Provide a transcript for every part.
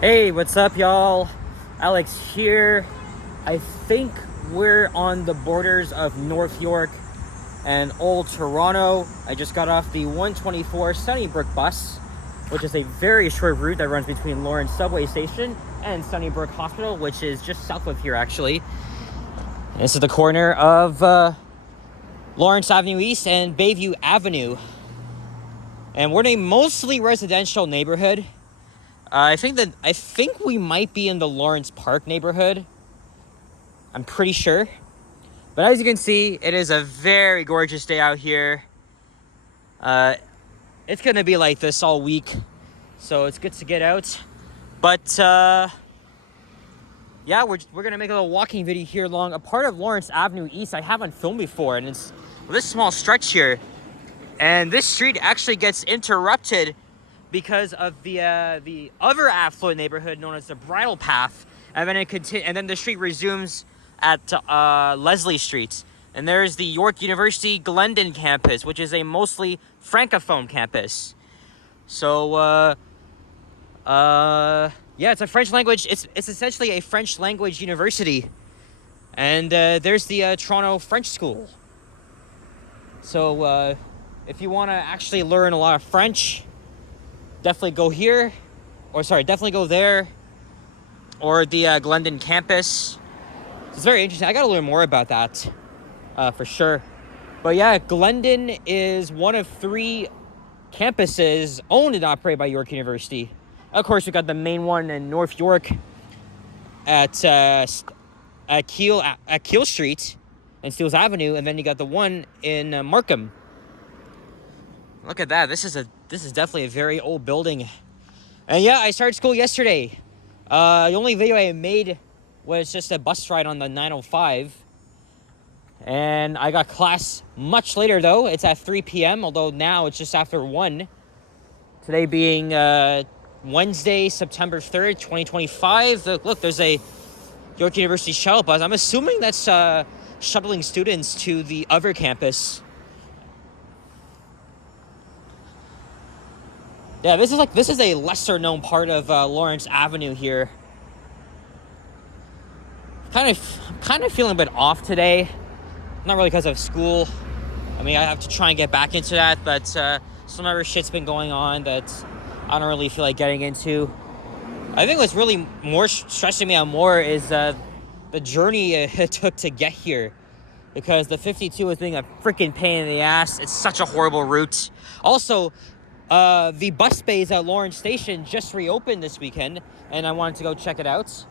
Hey, what's up, y'all? Alex here. I think we're on the borders of North York and Old Toronto. I just got off the 124 Sunnybrook bus, which is a very short route that runs between Lawrence Subway Station and Sunnybrook Hospital, which is just south of here, actually. And this is the corner of Lawrence Avenue East and Bayview Avenue. And we're in a mostly residential neighborhood. I think we might be in the Lawrence Park neighborhood. I'm pretty sure. But as you can see, it is a very gorgeous day out here. It's gonna be like this all week, so it's good to get out. But yeah, we're gonna make a little walking video here along a part of Lawrence Avenue East I haven't filmed before, and it's this small stretch here. And this street actually gets interrupted because of the other affluent neighborhood known as the Bridle Path, and then and then the street resumes at Leslie Street. And there's the York University Glendon campus, which is a mostly francophone campus. So yeah, it's a French language. It's essentially a French language university, and there's the Toronto French School. So if you want to actually learn a lot of French, definitely go here, definitely go there, or the Glendon campus. It's very interesting. I gotta learn more about that, for sure. But yeah, Glendon is one of 3 campuses owned and operated by York University. Of course, we got the main one in North York at Keele Street and Steeles Avenue, and then you got the one in Markham. Look at that. This is definitely a very old building. And yeah, I started school yesterday. The only video I made was just a bus ride on the 905. And I got class much later, though. It's at 3 p.m., although now it's just after 1. Today being Wednesday, September 3rd, 2025. Look, there's a York University shuttle bus. I'm assuming that's shuttling students to the other campus. Yeah, this is a lesser known part of Lawrence Avenue here. Kind of feeling a bit off today. Not really because of school. I mean, I have to try and get back into that, but some other shit's been going on that I don't really feel like getting into. I think what's really more stressing me out more is the journey it took to get here, because the 52 was being a freaking pain in the ass. It's such a horrible route. Also, the bus bays at Lawrence Station just reopened this weekend, and I wanted to go check it out,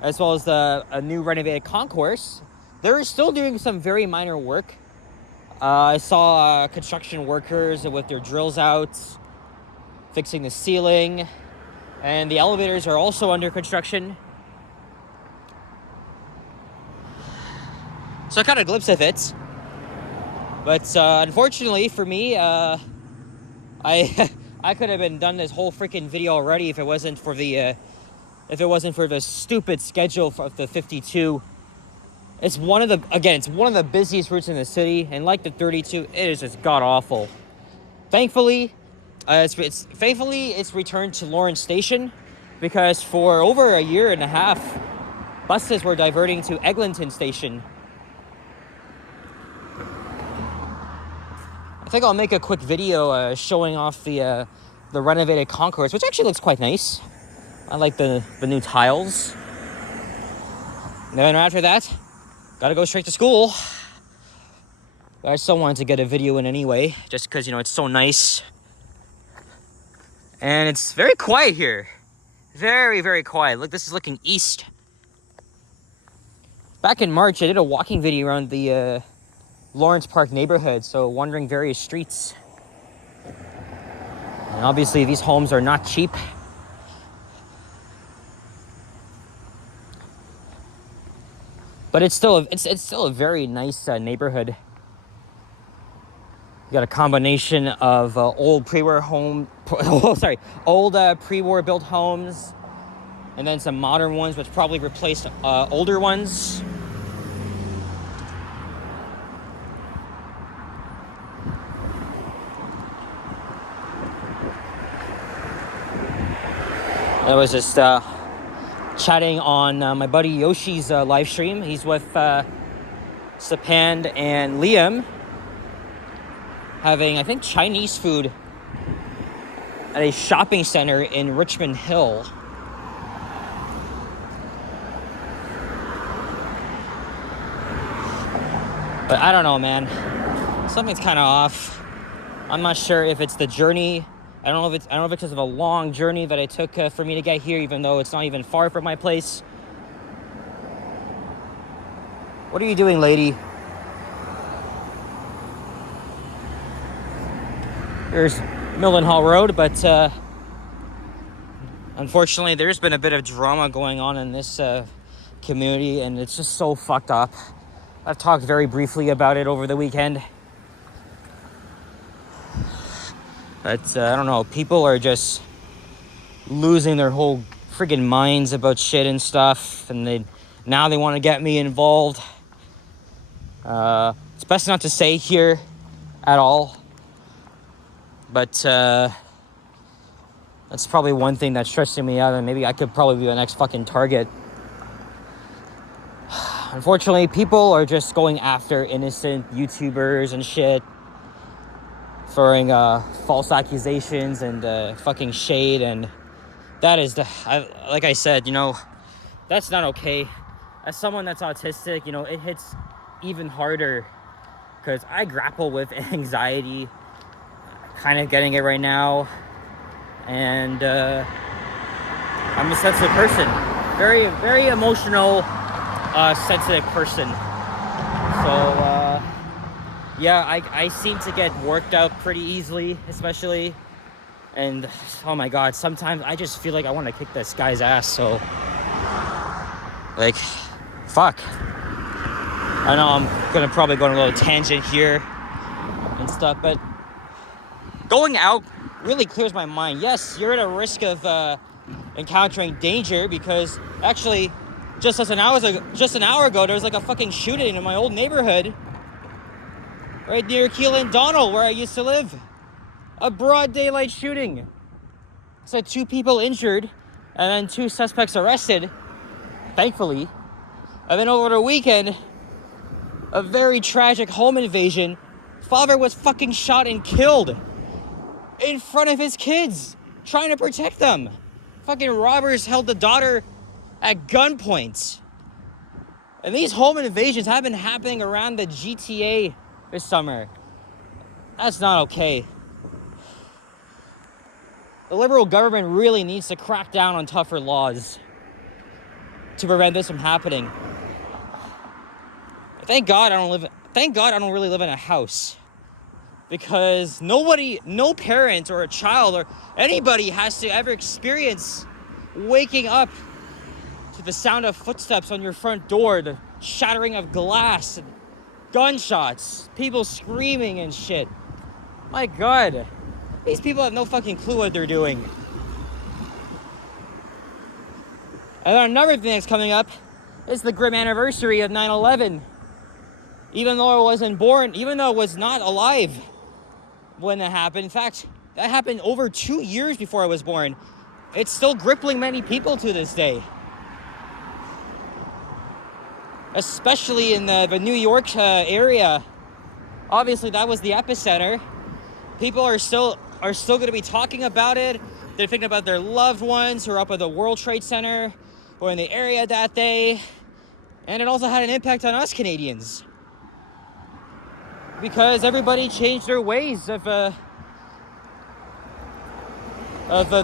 as well as a new renovated concourse. They're still doing some very minor work. I saw construction workers with their drills out, fixing the ceiling, and the elevators are also under construction. So I caught a glimpse of it. But unfortunately for me, I could have been done this whole freaking video already if it wasn't for the stupid schedule of the 52. It's one of the busiest routes in the city, and like the 32, it is just god awful. Thankfully, it's returned to Lawrence Station, because for over a year and a half, buses were diverting to Eglinton Station. I think I'll make a quick video showing off the renovated concourse, which actually looks quite nice. I like the new tiles. And then after that, gotta go straight to school. But I still wanted to get a video in anyway, just because, it's so nice. And it's very quiet here. Very, very quiet. Look, this is looking east. Back in March, I did a walking video around the Lawrence Park neighborhood, so wandering various streets. And obviously, these homes are not cheap. But it's still a very nice neighborhood. You got a combination of old pre-war built homes, and then some modern ones, which probably replaced older ones. I was just chatting on my buddy Yoshi's live stream. He's with Sapand and Liam having, I think, Chinese food at a shopping center in Richmond Hill. But I don't know, man. Something's kind of off. I'm not sure if it's the journey. I don't know if it's because of a long journey that it took for me to get here, even though it's not even far from my place. What are you doing, lady? There's Millenhall Road, but unfortunately, there's been a bit of drama going on in this community, and it's just so fucked up. I've talked very briefly about it over the weekend. But I don't know, people are just losing their whole friggin' minds about shit and stuff, and now they want to get me involved. It's best not to say here at all, but that's probably one thing that's stressing me out, and maybe I could probably be the next fucking target. Unfortunately, people are just going after innocent YouTubers and shit, throwing false accusations and fucking shade, and that is like I said, you know, that's not okay. As someone that's autistic, you know, it hits even harder because I grapple with anxiety, kind of getting it right now, and I'm a sensitive person, very, very emotional, sensitive person. So yeah, I seem to get worked up pretty easily, especially, and oh my god, sometimes I just feel like I want to kick this guy's ass. So like, fuck. I know I'm gonna probably go on a little tangent here and stuff, but going out really clears my mind. Yes, you're at a risk of encountering danger, because actually just an hour ago there was like a fucking shooting in my old neighborhood right near Keelan Donald, where I used to live. A broad daylight shooting. It's like 2 people injured and then 2 suspects arrested, thankfully. And then over the weekend, a very tragic home invasion. Father was fucking shot and killed in front of his kids, trying to protect them. Fucking robbers held the daughter at gunpoint. And these home invasions have been happening around the GTA this summer. That's not okay. The Liberal government really needs to crack down on tougher laws to prevent this from happening. Thank God I don't really live in a house, because no parent or a child or anybody has to ever experience waking up to the sound of footsteps on your front door, the shattering of glass, and gunshots, people screaming and shit. My God, these people have no fucking clue what they're doing. And then another thing that's coming up is the grim anniversary of 9/11. Even though I was not alive when that happened. In fact, that happened over 2 years before I was born. It's still crippling many people to this day. Especially in the New York area. Obviously, that was the epicenter. People are still going to be talking about it. They're thinking about their loved ones who are up at the World Trade Center or in the area that day. And it also had an impact on us Canadians, because everybody changed their ways of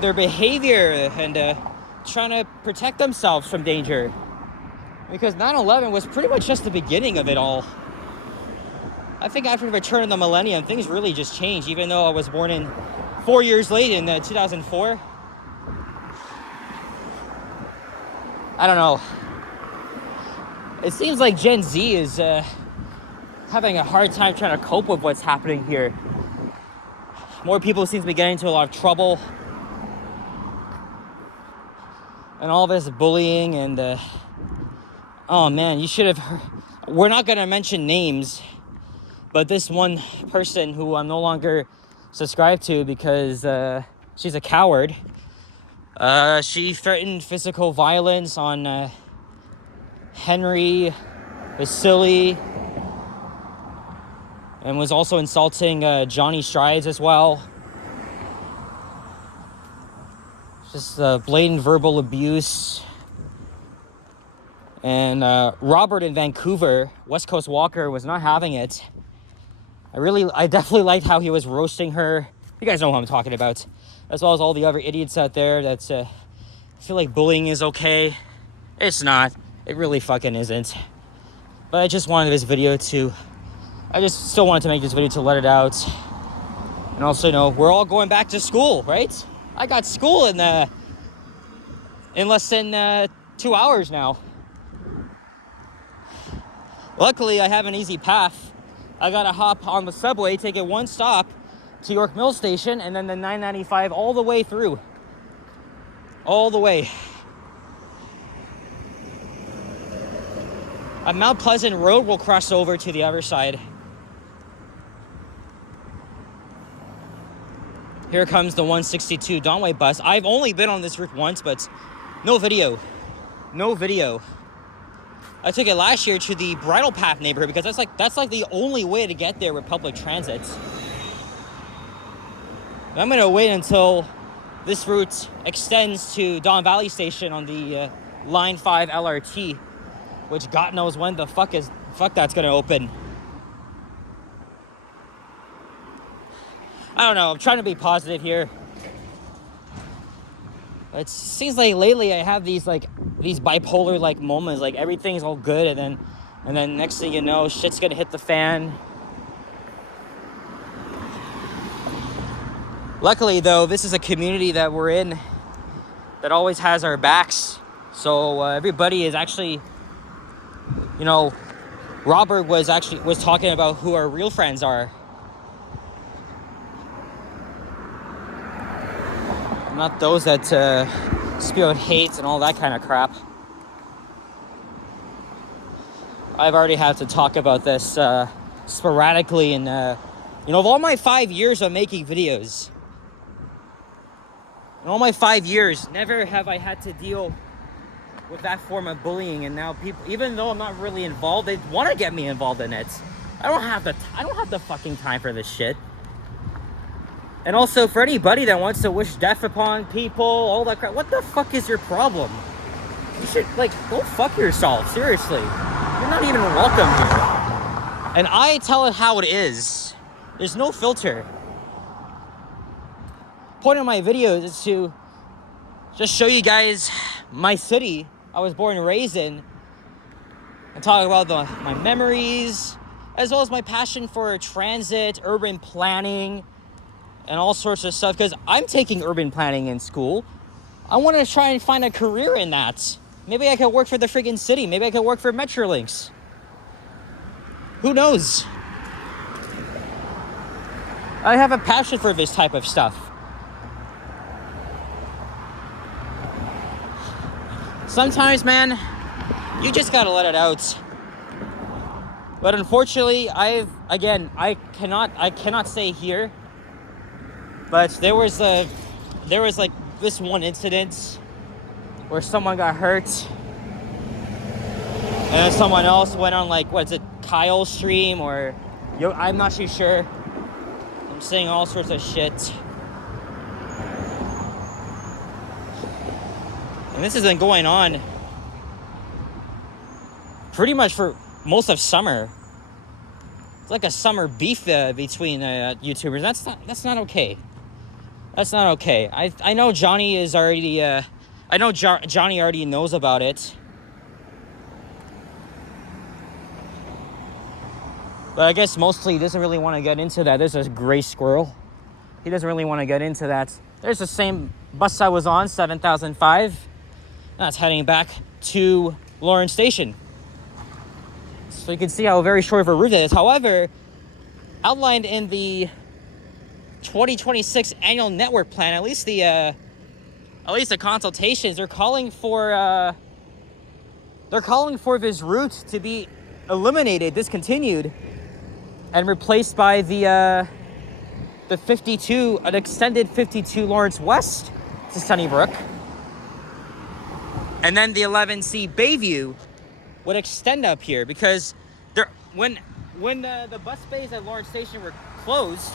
their behavior and trying to protect themselves from danger. Because 9/11 was pretty much just the beginning of it all. I think after the return of the millennium, things really just changed, even though I was born in 4 years late in 2004. I don't know. It seems like Gen Z is having a hard time trying to cope with what's happening here. More people seem to be getting into a lot of trouble. And all this bullying and oh man, you should have heard. We're not going to mention names, but this one person who I'm no longer subscribed to because she's a coward, She threatened physical violence on Henry Vasily, and was also insulting Johnny Strides as well. Just blatant verbal abuse. And Robert in Vancouver, West Coast Walker, was not having it. I definitely liked how he was roasting her. You guys know who I'm talking about. As well as all the other idiots out there that feel like bullying is okay. It's not. It really fucking isn't. But I just wanted this video to... I just still wanted to make this video to let it out. And also, we're all going back to school, right? I got school in less than 2 hours now. Luckily, I have an easy path. I gotta hop on the subway, take it one stop to York Mill Station, and then the 995 all the way through. All the way. At Mount Pleasant Road, we'll cross over to the other side. Here comes the 162 Donway bus. I've only been on this route once, but no video. No video. I took it last year to the Bridle Path neighborhood because that's like the only way to get there with public transit. And I'm gonna wait until this route extends to Don Valley Station on the Line 5 LRT, which God knows when the fuck that's gonna open. I don't know, I'm trying to be positive here. It seems like lately I have these bipolar moments, like everything's all good and then next thing you know, shit's gonna hit the fan. Luckily though, this is a community that we're in that always has our backs. So everybody is actually, Robert was talking about who our real friends are. Not those that spew out hate and all that kind of crap. I've already had to talk about this sporadically, and of all my 5 years of making videos, in all my 5 years, never have I had to deal with that form of bullying. And now people, even though I'm not really involved, they want to get me involved in it. I don't have the fucking time for this shit. And also, for anybody that wants to wish death upon people, all that crap, what the fuck is your problem? You should, go fuck yourself, seriously. You're not even welcome here. And I tell it how it is. There's no filter. Point of my videos is to just show you guys my city I was born and raised in, and talk about my memories, as well as my passion for transit, urban planning, and all sorts of stuff, because I'm taking urban planning in school. I want to try and find a career in that. Maybe I could work for the friggin' city. Maybe I could work for Metrolinx. Who knows? I have a passion for this type of stuff. Sometimes, man, you just gotta let it out. But unfortunately, I cannot say here, but there was this one incident where someone got hurt, and then someone else went on Kyle's stream, or I'm not too sure. I'm saying all sorts of shit. And this has been going on pretty much for most of summer. It's like a summer beef between YouTubers. That's not okay. That's not okay. I know Johnny is already. Johnny already knows about it. But I guess mostly he doesn't really want to get into that. There's a gray squirrel. He doesn't really want to get into that. There's the same bus I was on, 7005. That's heading back to Lawrence Station. So you can see how very short of a route it is. However, outlined in the 2026 annual network plan, at least the consultations, they're calling for this route to be eliminated, discontinued, and replaced by the 52, an extended 52 Lawrence West to Sunnybrook. And then the 11C Bayview would extend up here because when the bus bays at Lawrence Station were closed,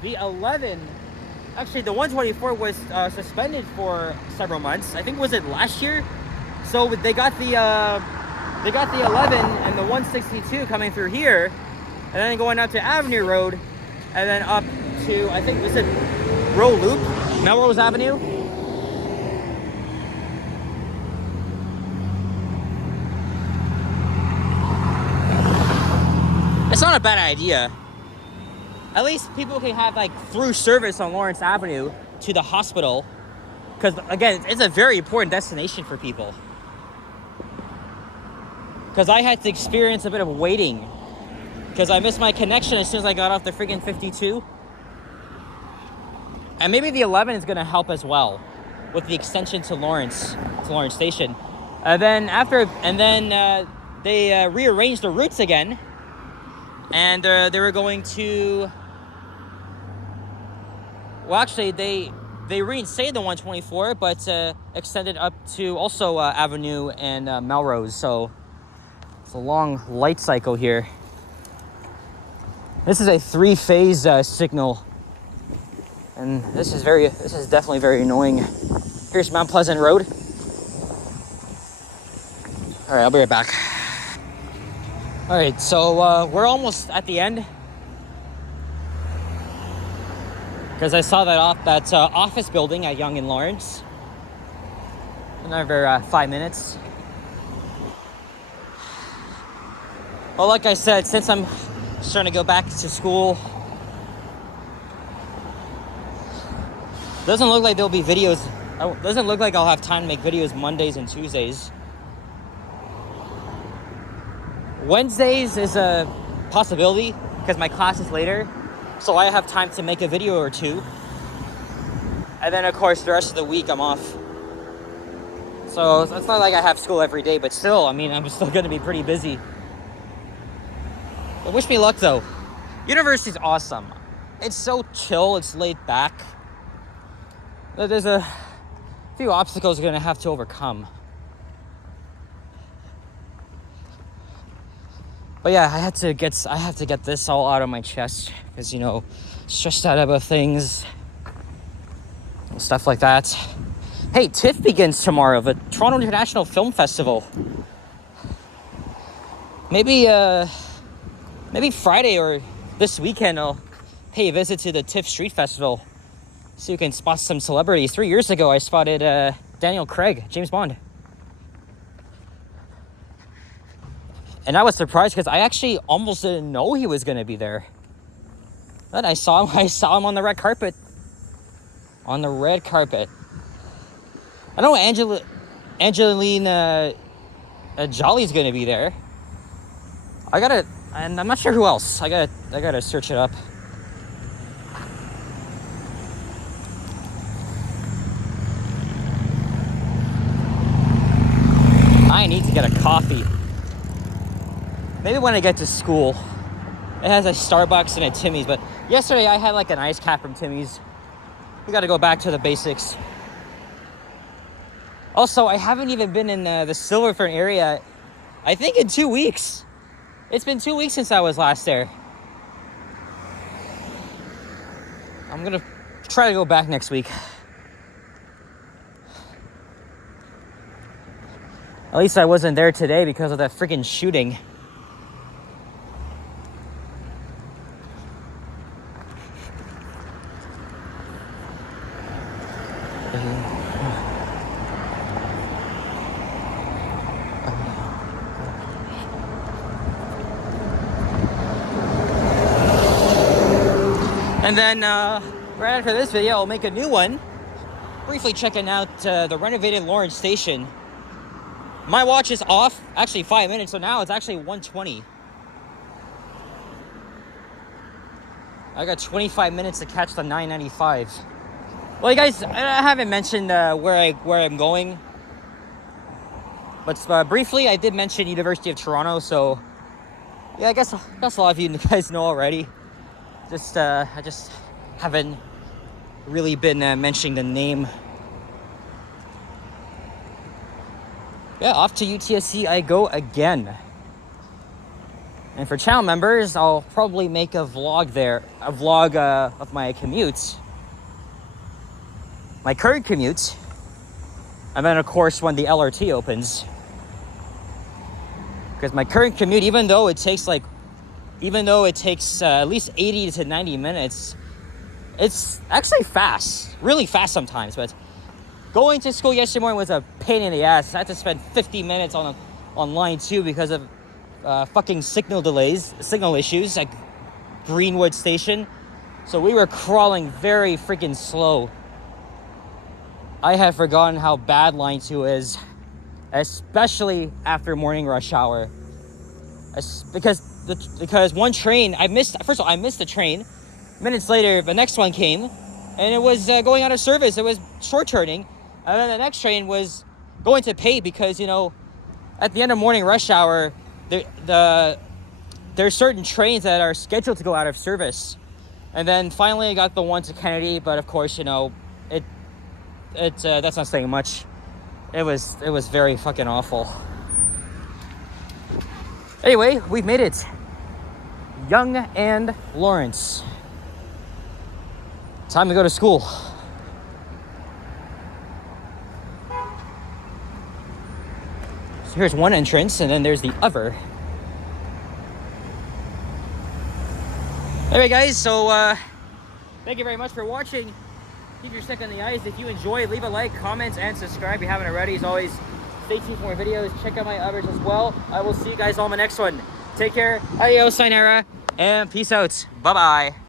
the 11, actually the 124 was suspended for several months. I think, was it last year? So they got the 11 and the 162 coming through here, and then going up to Avenue Road, and then up to, I think, was it Row Loop, Melrose Avenue? It's not a bad idea. At least people can have like through service on Lawrence Avenue to the hospital, because again, it's a very important destination for people. Because I had to experience a bit of waiting because I missed my connection as soon as I got off the freaking 52. And maybe the 11 is going to help as well with the extension to Lawrence Station. And then they rearranged the routes again, and they were going to. Well, actually, they reinstated the 124, but extended up to also Avenue and Melrose. So it's a long light cycle here. This is a 3-phase signal, and this is definitely very annoying. Here's Mount Pleasant Road. All right, I'll be right back. All right, so we're almost at the end, because I saw that office building at Yonge and Lawrence. Another 5 minutes. Well, like I said, since I'm starting to go back to school, doesn't look like there'll be videos. Doesn't look like I'll have time to make videos Mondays and Tuesdays. Wednesdays is a possibility because my class is later, so I have time to make a video or two. And then, of course, the rest of the week I'm off. So it's not like I have school every day, but still, I mean, I'm still going to be pretty busy. But wish me luck, though. University's awesome. It's so chill. It's laid back. There's a few obstacles you're going to have to overcome. But yeah, I have to get this all out of my chest because, you know, stressed out about things and stuff like that. Hey, TIFF begins tomorrow, the Toronto International Film Festival. Maybe Friday or this weekend I'll pay a visit to the TIFF Street Festival so you can spot some celebrities. 3 years ago, I spotted Daniel Craig, James Bond. And I was surprised because I actually almost didn't know he was going to be there. Then I saw him on the red carpet. On the red carpet. I know Angelina Jolie's going to be there. And I'm not sure who else. I gotta search it up. I need to get a coffee. Maybe when I get to school. It has a Starbucks and a Timmy's, but yesterday I had like an ice cap from Timmy's. We gotta go back to the basics. Also, I haven't even been in the Silverfern area, I think, in 2 weeks. It's been 2 weeks since I was last there. I'm gonna try to go back next week. At least I wasn't there today because of that freaking shooting. And then right after this video, I'll make a new one, briefly checking out the renovated Lawrence Station. My watch is off, actually 5 minutes, so now it's actually 1:20. I got 25 minutes to catch the 995. Well, you guys, I haven't mentioned where I'm going, but briefly, I did mention University of Toronto. So yeah, I guess a lot of you guys know already. I just haven't really been mentioning the name. Yeah, off to UTSC I go again. And for channel members, I'll probably make a vlog there, of my commute, my current commute, and then of course when the LRT opens. Because my current commute, even though it takes at least 80 to 90 minutes, it's actually fast, really fast sometimes. But going to school yesterday morning was a pain in the ass. I had to spend 50 minutes on line 2 because of fucking signal issues at Greenwood Station. So we were crawling very freaking slow. I have forgotten how bad line 2 is, especially after morning rush hour. Because one train I missed the train. Minutes later, the next one came, and it was going out of service. It was short turning, and then the next train was going to pay because, you know, at the end of morning rush hour, there's certain trains that are scheduled to go out of service. And then finally I got the one to Kennedy, but of course, you know, that's not saying much. It was very fucking awful. Anyway, we've made it. Yonge and Lawrence. Time to go to school. So here's one entrance, and then there's the other. Anyway, guys, so thank you very much for watching. Keep your stick on the ice. If you enjoy, leave a like, comment, and subscribe if you haven't already. As always, stay tuned for more videos. Check out my others as well. I will see you guys all in my next one. Take care. Adios, sayonara, and peace out. Bye-bye.